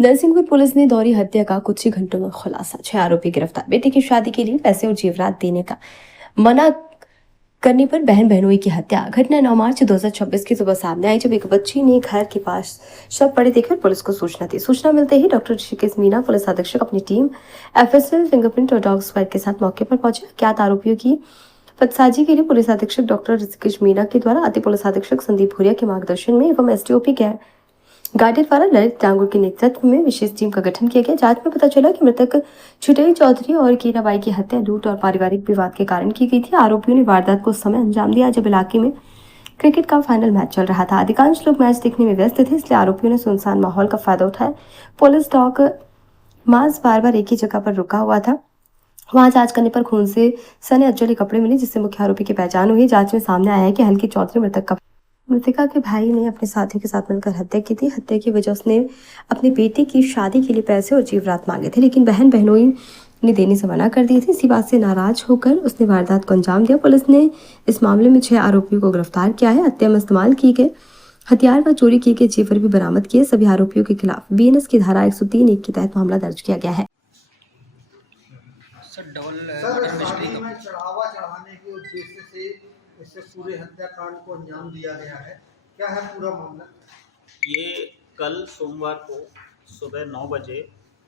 Narsinghpur police ने दोहरी हत्या का कुछ ही घंटों में खुलासा। 6 आरोपी गिरफ्तार। बेटे की शादी के लिए पैसे और जेवरात देने का मना करने पर बहन बहनोई की हत्या। घटना 9 मार्च 2026 की सुबह सामने आई, जब एक बच्ची ने घर के पास शव पड़े देखकर पुलिस को सूचना दी। सूचना मिलते ही डॉक्टर ऋषिकेश मीना, पुलिस अधीक्षक, अपनी टीम एफएसएल, फिंगरप्रिंट और डॉग स्क्वाड के साथ मौके पर पहुंचे। अज्ञात आरोपियों की पतसाजी के लिए पुलिस अधीक्षक डॉक्टर ऋषिकेश मीना के द्वारा अति पुलिस अधीक्षक संदीप भूरिया के मार्गदर्शन में एवं एसडीओपी के गार्डर द्वारा ललित डांगुर के नेतृत्व में विशेष टीम का गठन किया गया। जांच में पता चला कि मृतक छुटेई चौधरी और कीराबाई की हत्या लूट और पारिवारिक विवाद के कारण की गई थी। आरोपियों ने वारदात को उस समय अंजाम दिया जब इलाके में क्रिकेट का फाइनल मैच चल रहा था। अधिकांश लोग मैच देखने में व्यस्त थे, इसलिए आरोपियों ने सुनसान माहौल का फायदा उठाया। पुलिस डॉग मांस बार बार एक ही जगह पर रुका हुआ था। वहां जांच करने पर खून से सने अज्जली कपड़े मिले, जिससे मुख्य आरोपी की पहचान हुई। जांच में सामने आया है कि हल्की चौधरी मृतका के भाई ने अपने साथियों के साथ मिलकर हत्या की थी। हत्या की वजह उसने अपने बेटे की शादी के लिए पैसे और जेवरात मांगे थे, लेकिन बहन बहनोई ने देने से मना कर दिए थे। इसी बात से नाराज होकर उसने वारदात को अंजाम दिया। पुलिस ने इस मामले में 6 आरोपियों को गिरफ्तार किया है। हत्या में इस्तेमाल किए गए हथियार व चोरी किए गए जेवर भी बरामद किए। सभी आरोपियों के खिलाफ बीएनएस की धारा 103(1) के तहत मामला दर्ज किया गया है। Sir double sir murder mystery शादी का में चढ़ावा चढ़ाने के उद्देश्य से इससे पूरे हत्याकांड को अंजाम दिया गया है। क्या है पूरा मामला? ये कल सोमवार को सुबह 9 बजे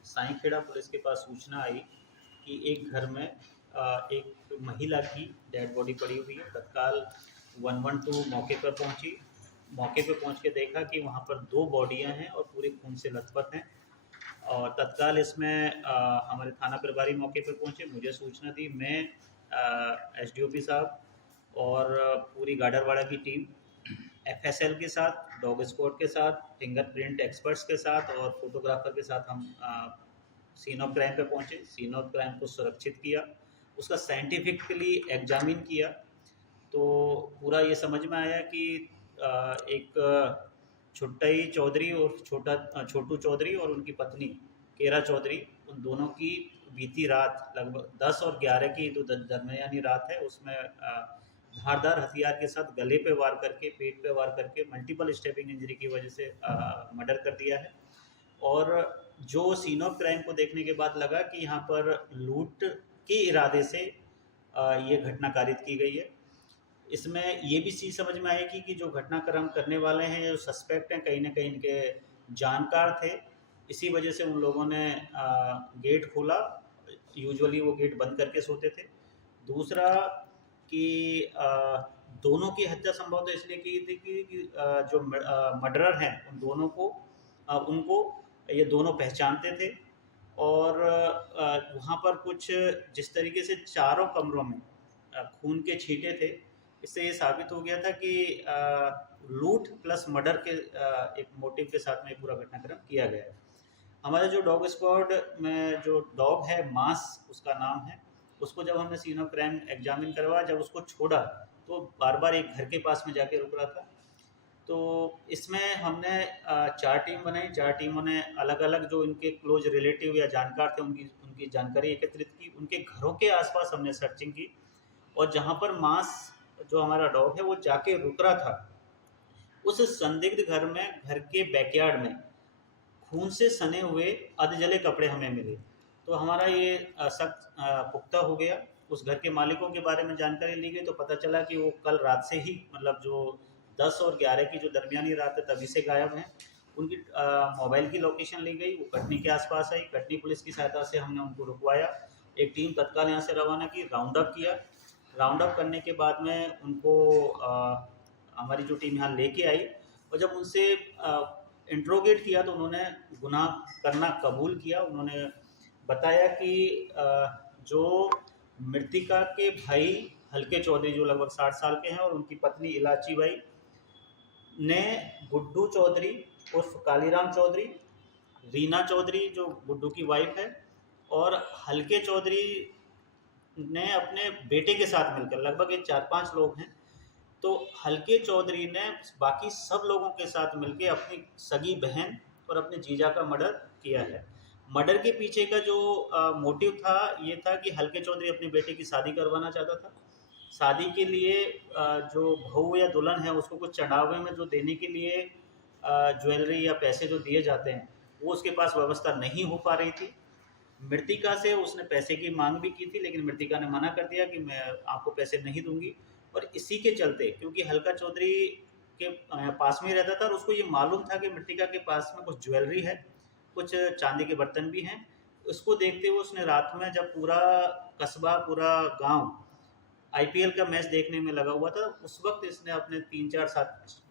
साईखेड़ा पुलिस के पास सूचना आई कि एक घर में एक महिला की डेड बॉडी पड़ी हुई है। तत्काल 112 मौके पर पहुंची। मौके पर पहुंच के देखा कि वहां पर 2 बॉडियां हैं और पूरे खून से लथपथ हैं। और तत्काल इसमें हमारे थाना प्रभारी मौके पर पहुंचे, मुझे सूचना दी। मैं एसडीओपी साहब और पूरी गाडरवाड़ा की टीम एफएसएल के साथ, डॉग स्क्वाड के साथ, फिंगरप्रिंट एक्सपर्ट्स के साथ और फोटोग्राफर के साथ हम सीन ऑफ क्राइम पे पहुंचे। सीन ऑफ क्राइम को सुरक्षित किया, उसका साइंटिफिकली एग्जामिन किया, तो पूरा ये समझ में आया कि एक छुट्टई चौधरी और छोटू चौधरी और उनकी पत्नी केरा चौधरी, उन दोनों की बीती रात लगभग 10 और 11 की तो दरमियानी रात है, उसमें धारदार हथियार के साथ गले पे वार करके, पेट पे वार करके मल्टीपल स्टेपिंग इंजरी की वजह से मर्डर कर दिया है। और जो सीन ऑफ क्राइम को देखने के बाद लगा कि यहाँ पर लूट के इरादे से ये घटना कारित की गई है। इसमें ये भी चीज़ समझ में आएगी कि जो घटनाक्रम करने वाले हैं, जो सस्पेक्ट हैं, कहीं ना कहीं इनके जानकार थे। इसी वजह से उन लोगों ने गेट खोला। यूजुअली वो गेट बंद करके सोते थे। दूसरा कि दोनों की हत्या संभवतः इसलिए की थी कि जो मर्डरर हैं उन दोनों को उनको ये दोनों पहचानते थे। और वहाँ पर कुछ जिस तरीके से चारों कमरों में खून के छींटे थे, इससे ये साबित हो गया था कि लूट प्लस मर्डर के एक मोटिव के साथ में पूरा घटनाक्रम किया गया है। हमारे जो डॉग स्क्वाड में जो डॉग है, मास उसका नाम है, उसको जब हमने सीन ऑफ क्राइम एग्जामिन करवाया, जब उसको छोड़ा तो बार बार एक घर के पास में जाके रुक रहा था। तो इसमें हमने 4 टीम बनाई। 4 टीमों ने अलग अलग जो इनके क्लोज रिलेटिव या जानकार थे उनकी उनकी जानकारी एकत्रित की। उनके घरों के आसपास हमने सर्चिंग की, और जहाँ पर मास जो हमारा डॉग है वो जाके रुक रहा था, उस संदिग्ध घर में, घर के बैकयार्ड में खून से सने हुए अधजले कपड़े हमें मिले। तो हमारा ये शक पुख्ता हो गया। उस घर के मालिकों के बारे में जानकारी ली गई तो पता चला कि वो कल रात से ही, मतलब जो 10 और 11 की जो दरमियानी रात है तभी से गायब हैं। उनकी मोबाइल की लोकेशन ली गई, वो कटनी के आसपास आई। कटनी पुलिस की सहायता से हमने उनको रुकवाया। एक टीम तत्काल यहाँ से रवाना की, राउंड अप किया। राउंड अप करने के बाद में उनको हमारी जो टीम यहाँ लेके आई, और जब उनसे इंट्रोगेट किया तो उन्होंने गुनाह करना कबूल किया। उन्होंने बताया कि जो मृतिका के भाई हल्के चौधरी जो लगभग 60 साल के हैं और उनकी पत्नी इलाची बाई ने गुड्डू चौधरी उर्फ कालीराम चौधरी, रीना चौधरी जो गुड्डू की वाइफ है, और हल्के चौधरी ने अपने बेटे के साथ मिलकर, लगभग ये 4-5 लोग हैं, तो हल्के चौधरी ने बाकी सब लोगों के साथ मिलके अपनी सगी बहन और अपने जीजा का मर्डर किया है। मर्डर के पीछे का जो मोटिव था, ये था कि हल्के चौधरी अपने बेटे की शादी करवाना चाहता था। शादी के लिए जो बहू या दुल्हन है उसको कुछ चढ़ावे में जो देने के लिए ज्वेलरी या पैसे जो दिए जाते हैं, वो उसके पास व्यवस्था नहीं हो पा रही थी। मृतिका से उसने पैसे की मांग भी की थी, लेकिन मृतिका ने मना कर दिया कि मैं आपको पैसे नहीं दूंगी। और इसी के चलते, क्योंकि हल्का चौधरी के पास में ही रहता था और उसको ये मालूम था कि मृतिका के पास में कुछ ज्वेलरी है, कुछ चांदी के बर्तन भी हैं। उसको देखते हुए उसने रात में, जब पूरा कस्बा, पूरा गांव आईपीएल का मैच देखने में लगा हुआ था, उस वक्त इसने अपने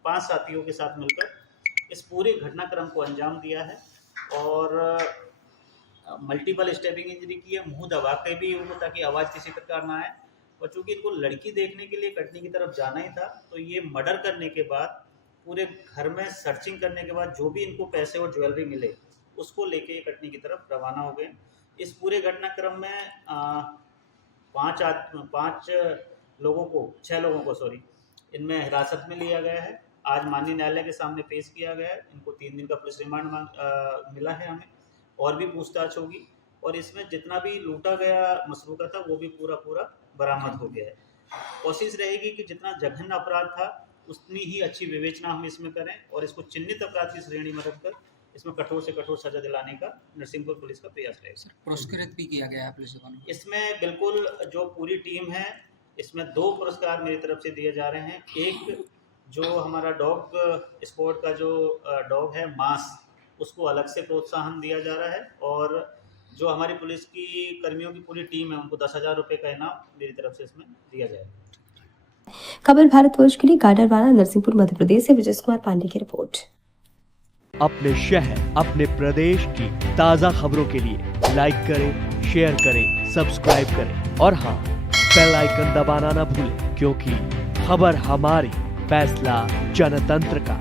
5 साथियों के साथ मिलकर इस पूरे घटनाक्रम को अंजाम दिया है। और मल्टीपल स्टेपिंग इंजरी की है, मुंह दबा के भी उनको, ताकि आवाज़ किसी प्रकार ना आए। और चूंकि इनको लड़की देखने के लिए कटनी की तरफ जाना ही था, तो ये मर्डर करने के बाद, पूरे घर में सर्चिंग करने के बाद, जो भी इनको पैसे और ज्वेलरी मिले उसको लेके ये कटनी की तरफ रवाना हो गए। इस पूरे घटनाक्रम में 6 लोगों को इनमें हिरासत में लिया गया है। आज माननीय न्यायालय के सामने पेश किया गया है। इनको 3 दिन का पुलिस रिमांड मिला है हमें, और भी पूछताछ होगी। और इसमें जितना भी लूटा गया मसरूका था, वो भी पूरा बरामद हो गया है। कोशिश रहेगी कि जितना जघन्य अपराध था, उतनी ही अच्छी विवेचना हम इसमें करें और इसको चिन्हित अपराध की श्रेणी में रखकर इसमें कठोर से कठोर सजा दिलाने का नरसिंहपुर पुलिस का प्रयास रहेगा। सर, पुरस्कृत भी किया गया है पुलिस जवानों को। इसमें बिल्कुल जो पूरी टीम है, इसमें 2 पुरस्कार मेरी तरफ से दिए जा रहे हैं। एक जो हमारा डॉग स्पोर्ट का जो डॉग है मास, उसको अलग से प्रोत्साहन दिया जा रहा है। और जो हमारी पुलिस की कर्मियों की पूरी टीम है, उनको 10,000 रुपये का इनाम मेरी तरफ से इसमें दिया जाएगा। खबर भारतवर्ष के लिए गाडरवारा, नरसिंहपुर, मध्य प्रदेश से विजय कुमार पांडे की रिपोर्ट। अपने शहर, अपने प्रदेश की ताज़ा खबरों के लिए लाइक करें, शेयर करें, सब्सक्राइब करें और हाँ, बेल आइकन दबाना ना भूलें, क्योंकि खबर हमारी, फैसला जनतंत्र का।